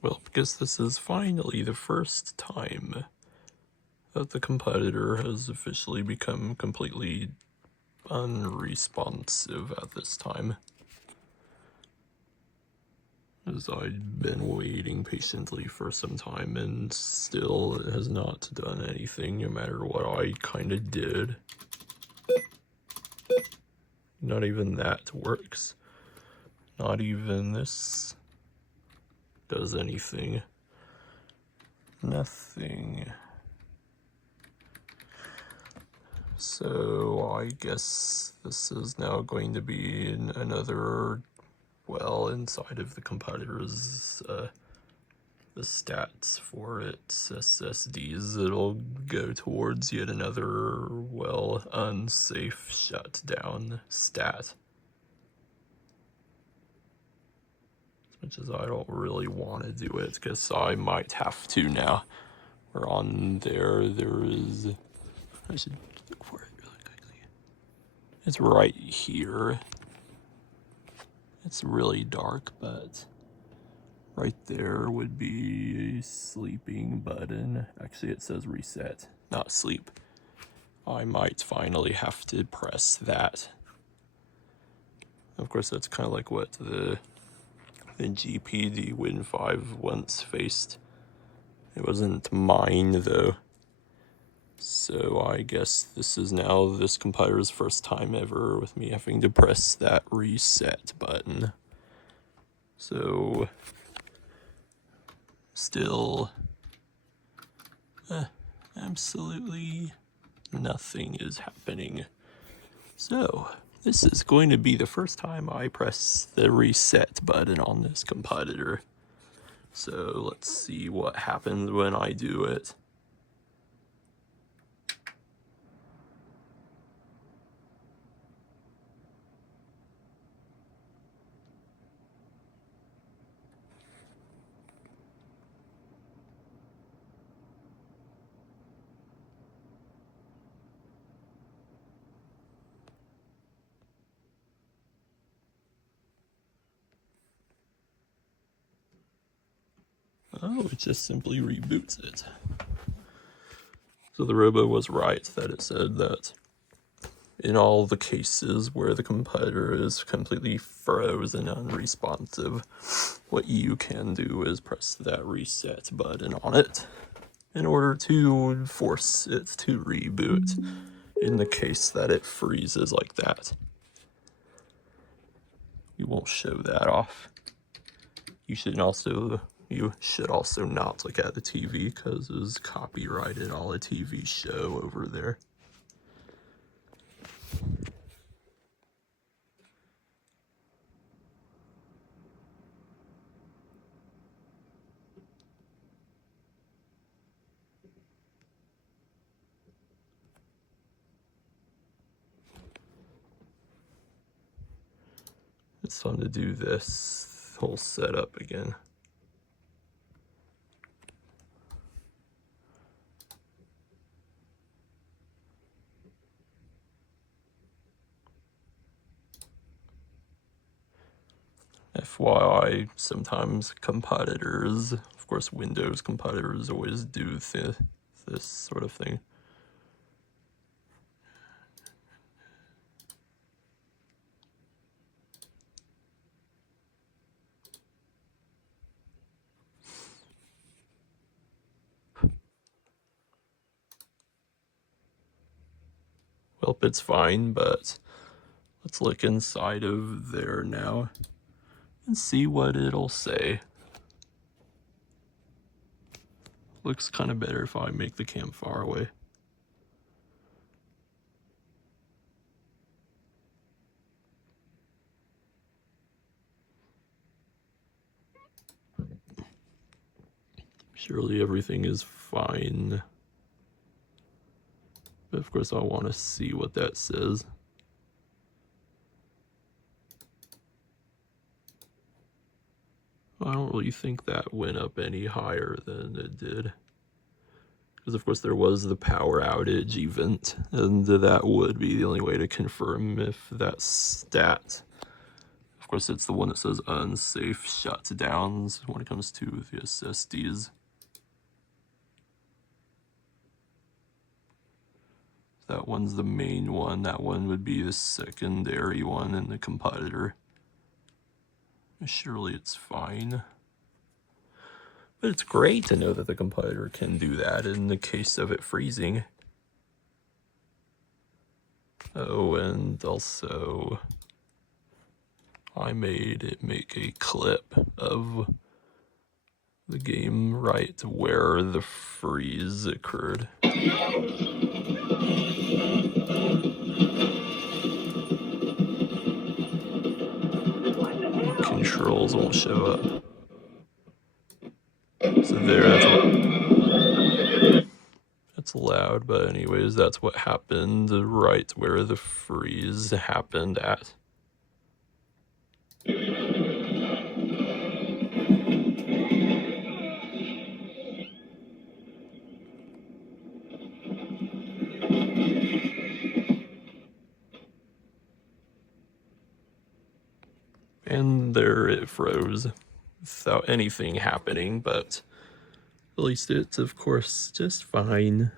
Well, because this is finally the first time that the competitor has officially become completely unresponsive at this time. As I've been waiting patiently for some time and still it has not done anything no matter what I kinda did. Not even that works. Not even this does anything. Nothing. So I guess this is now going to be another, well, inside of the competitor's the stats for its SSDs, it'll go towards yet another, well, unsafe shutdown stat. As much as I don't really want to do it, because I might have to now. We're on there is... I should look for it really quickly. It's right here. It's really dark, but right there would be a sleeping button. Actually, it says reset, not sleep. I might finally have to press that. Of course, that's kind of like what the GPD Win 5 once faced. It wasn't mine, though. So I guess this is now this compiler's first time ever with me having to press that reset button. So, still, absolutely nothing is happening. So, this is going to be the first time I press the reset button on this competitor. So, let's see what happens when I do it. Oh, it just simply reboots it. So the robo was right that it said that in all the cases where the compiler is completely frozen and unresponsive, what you can do is press that reset button on it in order to force it to reboot in the case that it freezes like that. We won't show that off. You should also not look at the TV because it's copyrighted on a TV show over there. It's fun to do this whole setup again. FYI, sometimes competitors, of course Windows competitors always do this sort of thing. Well, it's fine, but let's look inside of there now and see what it'll say. Looks kind of better if I make the cam far away. Surely everything is fine. But of course I want to see what that says. I don't really think that went up any higher than it did. Because of course there was the power outage event, and that would be the only way to confirm if that stat, of Of course, it's the one that says unsafe shutdowns when it comes to the SSDs. That one's the main one. That one would be the secondary one in the compiler. Surely it's fine. But it's great to know that the compiler can do that in the case of it freezing. Oh, and also I made it make a clip of the game right where the freeze occurred. Controls won't show up. So there, that's loud, but anyways, that's what happened right where the freeze happened at. And there it froze without anything happening, but at least it's, of course, just fine.